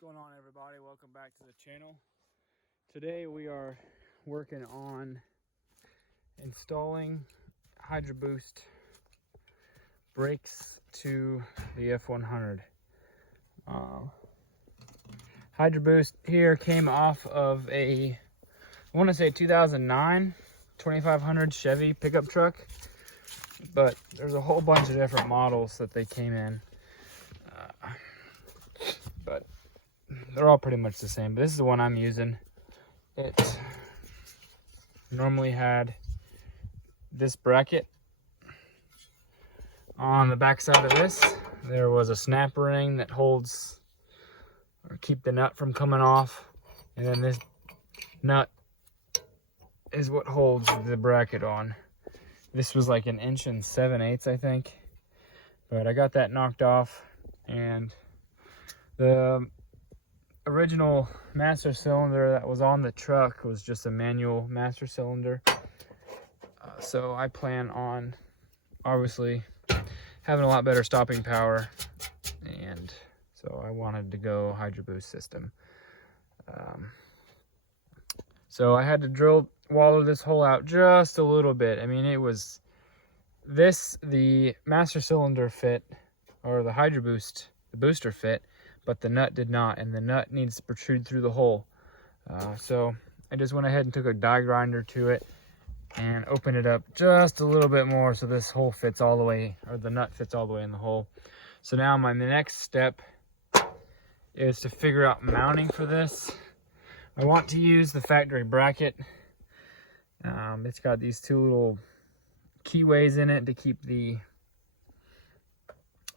What's going on, everybody? Welcome back to the channel. Today we are working on installing hydroboost brakes to the F100. Hydroboost here came off of I want to say 2009 2500 Chevy pickup truck, but there's a whole bunch of different models that they came in, but they're all pretty much the same. But this is the one I'm using. It normally had this bracket on the back side of this. There was a snap ring that holds or keep the nut from coming off, and then this nut is what holds the bracket on. This was like 1 7/8 I think, but I got that knocked off, and the original master cylinder that was on the truck was just a manual master cylinder. So I plan on obviously having a lot better stopping power, and so I wanted to go hydroboost system. So I had to wallow this hole out just a little bit. I mean, it was the master cylinder fit, or the hydroboost, the booster fit, but the nut did not, and the nut needs to protrude through the hole. So I just went ahead and took a die grinder to it and opened it up just a little bit more so this hole fits all the way, or the nut fits all the way in the hole. So now my next step is to figure out mounting for this. I want to use the factory bracket. It's got these two little keyways in it to keep the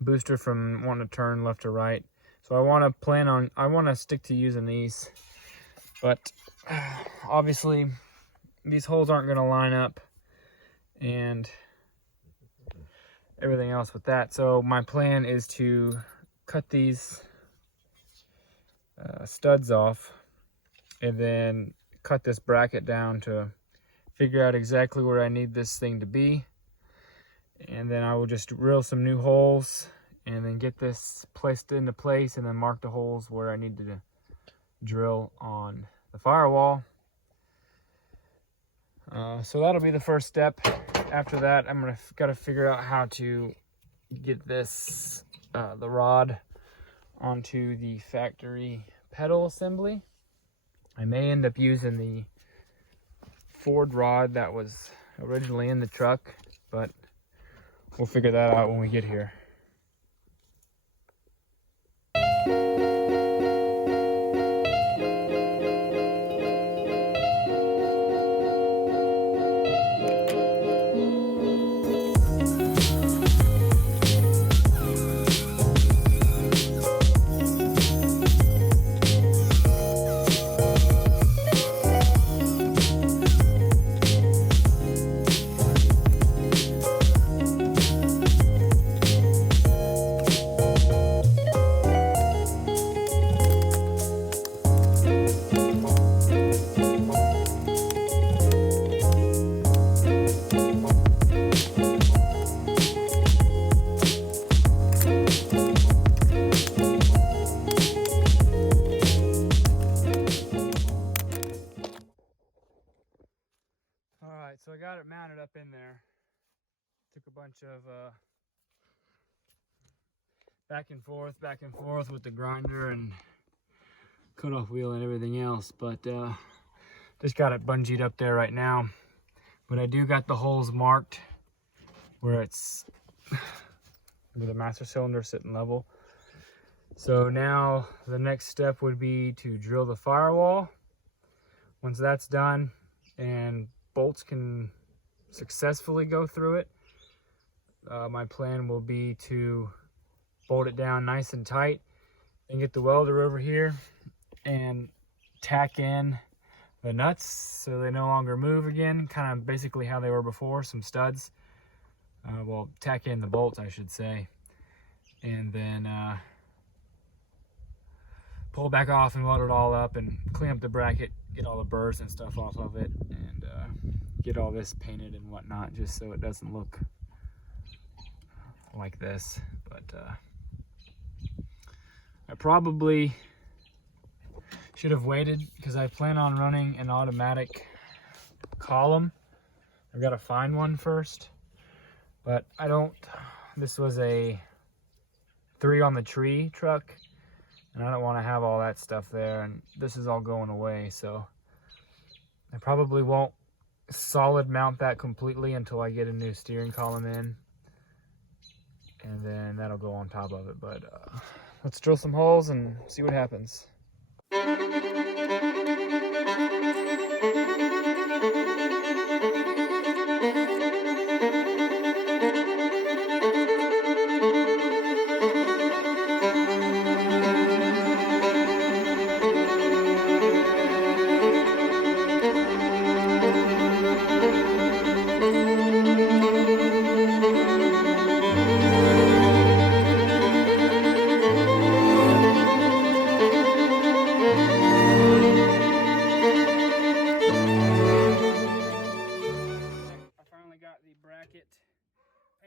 booster from wanting to turn left or right. So I want to stick to using these, but obviously these holes aren't going to line up and everything else with that. So my plan is to cut these studs off and then cut this bracket down to figure out exactly where I need this thing to be, and then I will just drill some new holes and then get this placed into place, and then mark the holes where I need to drill on the firewall. So that'll be the first step. After that, I'm gotta figure out how to get this the rod onto the factory pedal assembly. I may end up using the Ford rod that was originally in the truck, but we'll figure that out when we get here. So I got it mounted up in there. Took a bunch of back and forth with the grinder and cutoff wheel and everything else, but just got it bungeed up there right now. But I do got the holes marked where the master cylinder sitting level. So now the next step would be to drill the firewall. Once that's done and bolts can successfully go through it, my plan will be to bolt it down nice and tight and get the welder over here and tack in the nuts so they no longer move again, kind of basically how they were before, some studs. Well, tack in the bolts, I should say, and then pull it back off and weld it all up and clean up the bracket, get all the burrs and stuff off of it, and get all this painted and whatnot, just so it doesn't look like this. But I probably Should have waited because I plan on running an automatic column. I've got to find one first, but I don't. This was a 3 on the tree truck, and I don't want to have all that stuff there, and this is all going away, so I probably won't solid mount that completely until I get a new steering column in, and then that'll go on top of it. But let's drill some holes and see what happens.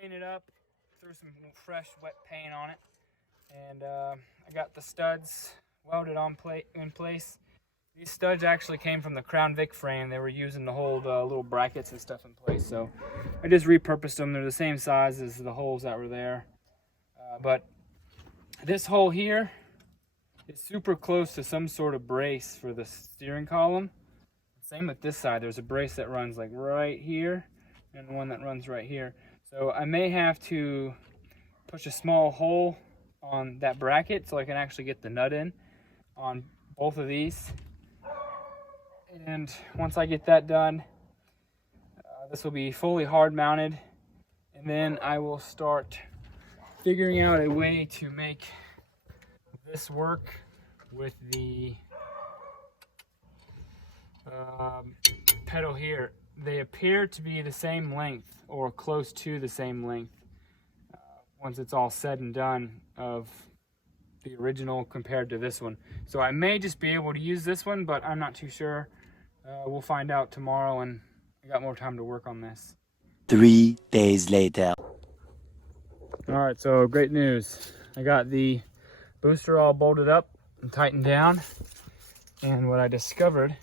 Painted up, threw some fresh wet paint on it, and I got the studs welded in place. These studs actually came from the Crown Vic frame. They were using to hold little brackets and stuff in place, so I just repurposed them. They're the same size as the holes that were there, but this hole here is super close to some sort of brace for the steering column. Same with this side. There's a brace that runs like right here and one that runs right here. So I may have to push a small hole on that bracket so I can actually get the nut in on both of these. And once I get that done, this will be fully hard mounted, and then I will start figuring out a way to make this work with the pedal here. They appear to be the same length or close to the same length once it's all said and done of the original compared to this one. So I may just be able to use this one, but I'm not too sure. We'll find out tomorrow, and I got more time to work on this. 3 days later. All right, so great news. I got the booster all bolted up and tightened down, and what I discovered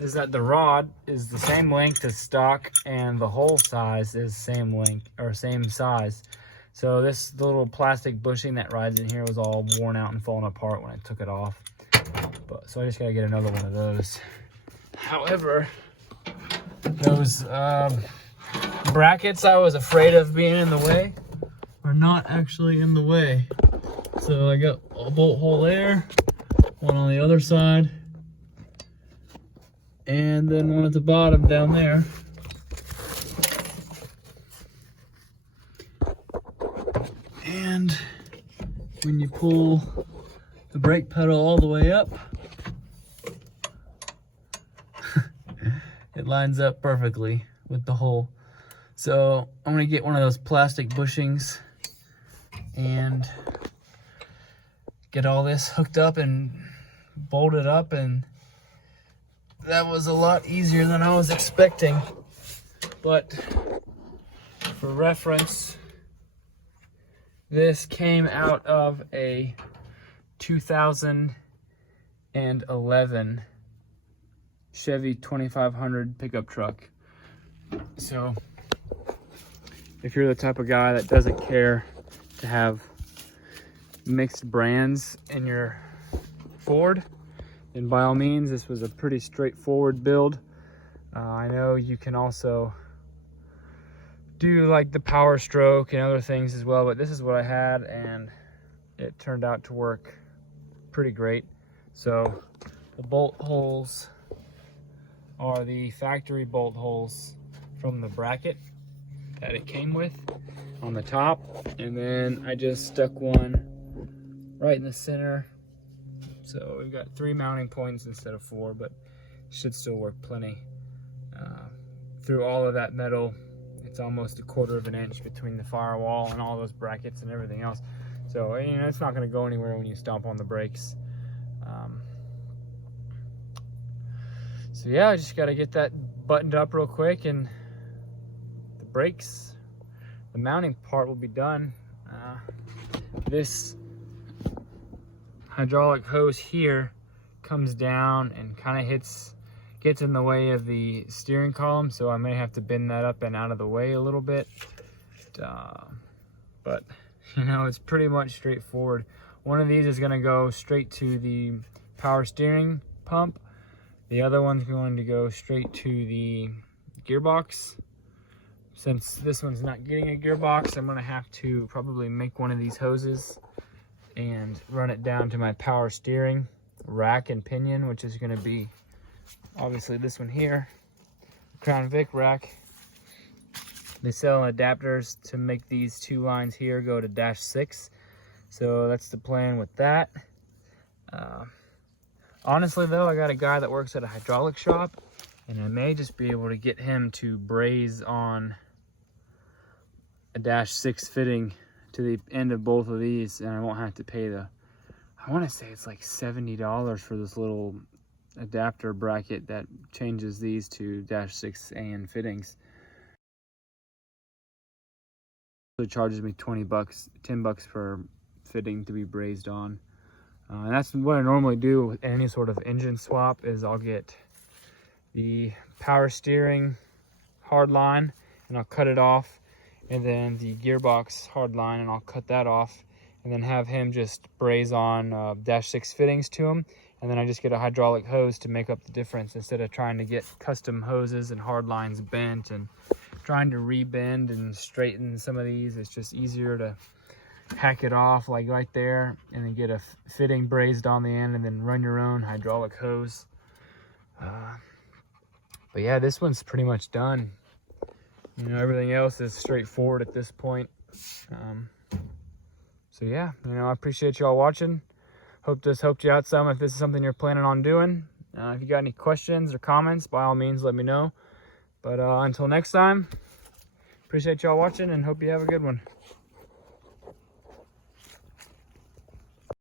is that the rod is the same length as stock, and the hole size is same length or same size. So this little plastic bushing that rides in here was all worn out and falling apart when I took it off. So I just gotta get another one of those. However, those brackets I was afraid of being in the way are not actually in the way. So I got a bolt hole there, one on the other side, and then one at the bottom down there. And when you pull the brake pedal all the way up, it lines up perfectly with the hole. So I'm gonna get one of those plastic bushings and get all this hooked up and bolted up, and that was a lot easier than I was expecting. But for reference, this came out of a 2011 Chevy 2500 pickup truck. So if you're the type of guy that doesn't care to have mixed brands in your Ford, then by all means, this was a pretty straightforward build. I know you can also do like the Power Stroke and other things as well, but this is what I had, and it turned out to work pretty great. So the bolt holes are the factory bolt holes from the bracket that it came with on the top, and then I just stuck one right in the center. So we've got 3 mounting points instead of 4, but it should still work plenty. Through all of that metal, it's almost 1/4 of an inch between the firewall and all those brackets and everything else. So, you know, it's not going to go anywhere when you stomp on the brakes. So yeah, I just got to get that buttoned up real quick, and the brakes, the mounting part will be done. This hydraulic hose here comes down and kind of gets in the way of the steering column, so I may have to bend that up and out of the way a little bit. But you know, it's pretty much straightforward. One of these is going to go straight to the power steering pump. The other one's going to go straight to the gearbox. Since this one's not getting a gearbox, I'm going to have to probably make one of these hoses and run it down to my power steering rack and pinion, which is going to be obviously this one here, Crown Vic rack. They sell adapters to make these two lines here go to -6, so that's the plan with that. Honestly though, I got a guy that works at a hydraulic shop, and I may just be able to get him to braze on a -6 fitting to the end of both of these, and I won't have to pay I want to say it's like $70 for this little adapter bracket that changes these to -6 AN fittings. It charges me 20 bucks, 10 bucks per fitting to be brazed on. And that's what I normally do with any sort of engine swap, is I'll get the power steering hard line and I'll cut it off, and then the gearbox hard line and I'll cut that off, and then have him just braze on -6 fittings to them, and then I just get a hydraulic hose to make up the difference, instead of trying to get custom hoses and hard lines bent and trying to rebend and straighten some of these. It's just easier to hack it off like right there and then get a fitting brazed on the end and then run your own hydraulic hose. But yeah, this one's pretty much done. You know, everything else is straightforward at this point. So yeah, you know, I appreciate y'all watching. Hope this helped you out some if this is something you're planning on doing. If you got any questions or comments, by all means, let me know. But until next time, appreciate y'all watching and hope you have a good one.